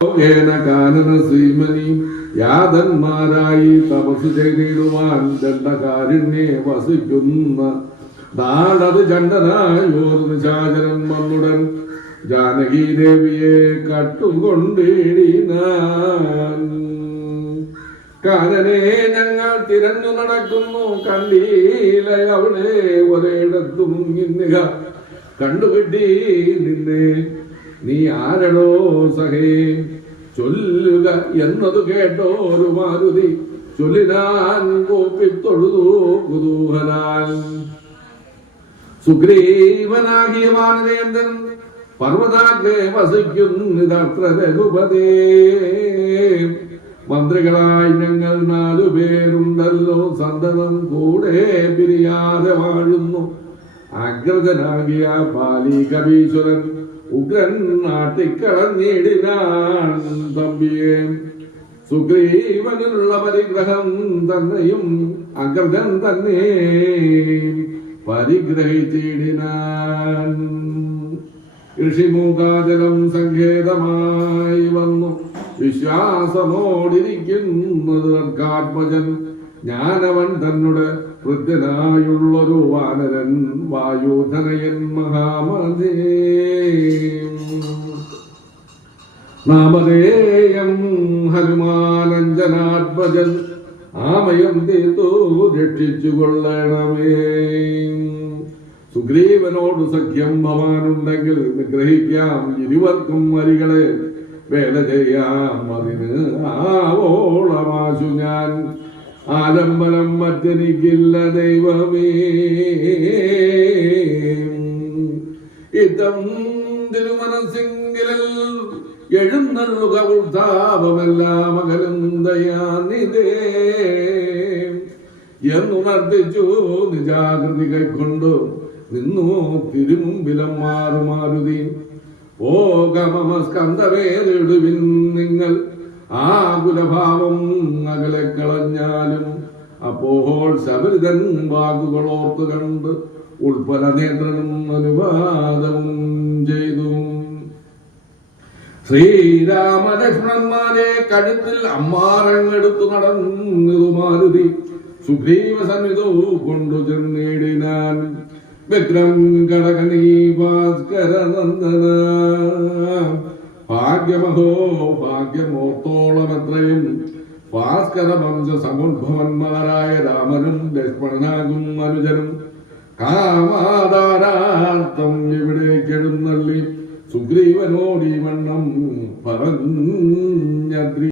കാനന ശ്രീമനി യാതന്മാരായി തപസ് ചെയ്തിടുവാൻ ദണ്ഡകാരുണ്യെ വസിക്കുന്ന നാടത് ചണ്ടനായോർ നിശാചരൻ വന്നുടൻ ജാനകി ദേവിയെ കട്ടുകൊണ്ടിടിനാൻ. കാനനെ ഞങ്ങൾ തിരഞ്ഞു നടക്കുന്നു, കണ്ടീല അവിടെ ഒരിടത്തും ഇന്നുക കണ്ടുകിട്ടി നിന്നെ. നീ ആരടോ സഖേ ചൊല്ലുക എന്നതു കേട്ടോരു മാരുതി ചൊല്ലിനാൻ കോപ്പിത്തൊഴുതു കുതൂഹലാൽ. സുഗ്രീവനാകിയ വാനരേന്ദ്രൻ പർവ്വതാഗ്രേ വസിക്കുന്നിതത്ര രഘുപതേ. മന്ത്രികളായി ഞങ്ങൾ 4 പേരുണ്ടല്ലോ, സന്തതം കൂടെ പിരിയാതെ വാഴുന്നു. അഗ്രജനാകിയ ബാലി കവീശ്വരൻ ഉഗ്രൻ നാട്ടിക്കളഞ്ഞിടിനാൻ തമ്പിയെ. സുഗ്രീവനുള്ള പരിഗ്രഹം തന്നെയും അഗ്രജൻ തന്നെ പരിഗ്രഹിച്ചിടിനാൻ. ഋഷിമൂകാചലം സങ്കേതമായി വന്നു വിശ്വാസമോടിരിക്കുന്നത് ആത്മജൻ. ജ്ഞാനവൻ തന്നുടെ വൃദ്ധനായുള്ളൊരു വാനരൻ വായുധനയൻ മഹാമതേ. നാമധേയം ഹനുമാനഞ്ജനാത്മജൻ ആമയം തീർത്തു രക്ഷിച്ചു കൊള്ളണമേ. സുഗ്രീവനോട് സഖ്യം ഭവാനുണ്ടെങ്കിൽ നിഗ്രഹിക്കാം, ഇരുവർക്കും വരികളെ വേല ചെയ്യാം. അതിന് ആവോളമാശു ഞാൻ, ആലംബനം മറ്റെനിക്കില്ല ദൈവമേ. ഇതം തിരുമനസിംഗിൽ എഴുന്നള്ളുക ഉത്സാഹമെല്ലാം അകലും ദയാനിധേ എന്നുണർത്തിച്ചു. നിജാകൃതി കൈക്കൊണ്ടു നിന്നു തിരുമുമ്പിലം മാറുമാരുതി. ഓകമമ സ്കന്ധവേദിടുവിൻ നിങ്ങൾ, ആകുലഭാവം അകലെ കളഞ്ഞാലും. അപ്പോൾ ശബരിതൻ വാക്കുകളോർത്തു കണ്ട് ഉൾപ്പല നേത്രനും അനുവാദവും ചെയ്തു. ശ്രീരാമലക്ഷ്മണന്മാരെ കഴുത്തിൽ അമ്മാരങ്ങെടുത്തു നടന്നിതു മാരുതി. സുഗ്രീവ സന്നിധോ കൊണ്ടു ചെന്നിടിനാൻ. വിക്രം കടകനീ ഭാസ്കര നന്ദന ഭാഗ്യമഹോ ഭാഗ്യമോത്തോളം എത്രയും ഭാസ്കര വംശ സമുദ്ഭവന്മാരായ രാമനും ലക്ഷ്മണനാകും അനുജനും കാമാധാരാർത്ഥം ഇവിടേക്ക് എഴുന്നള്ളി സുഗ്രീവനോട് ഈ വണ്ണം പറഞ്ഞു.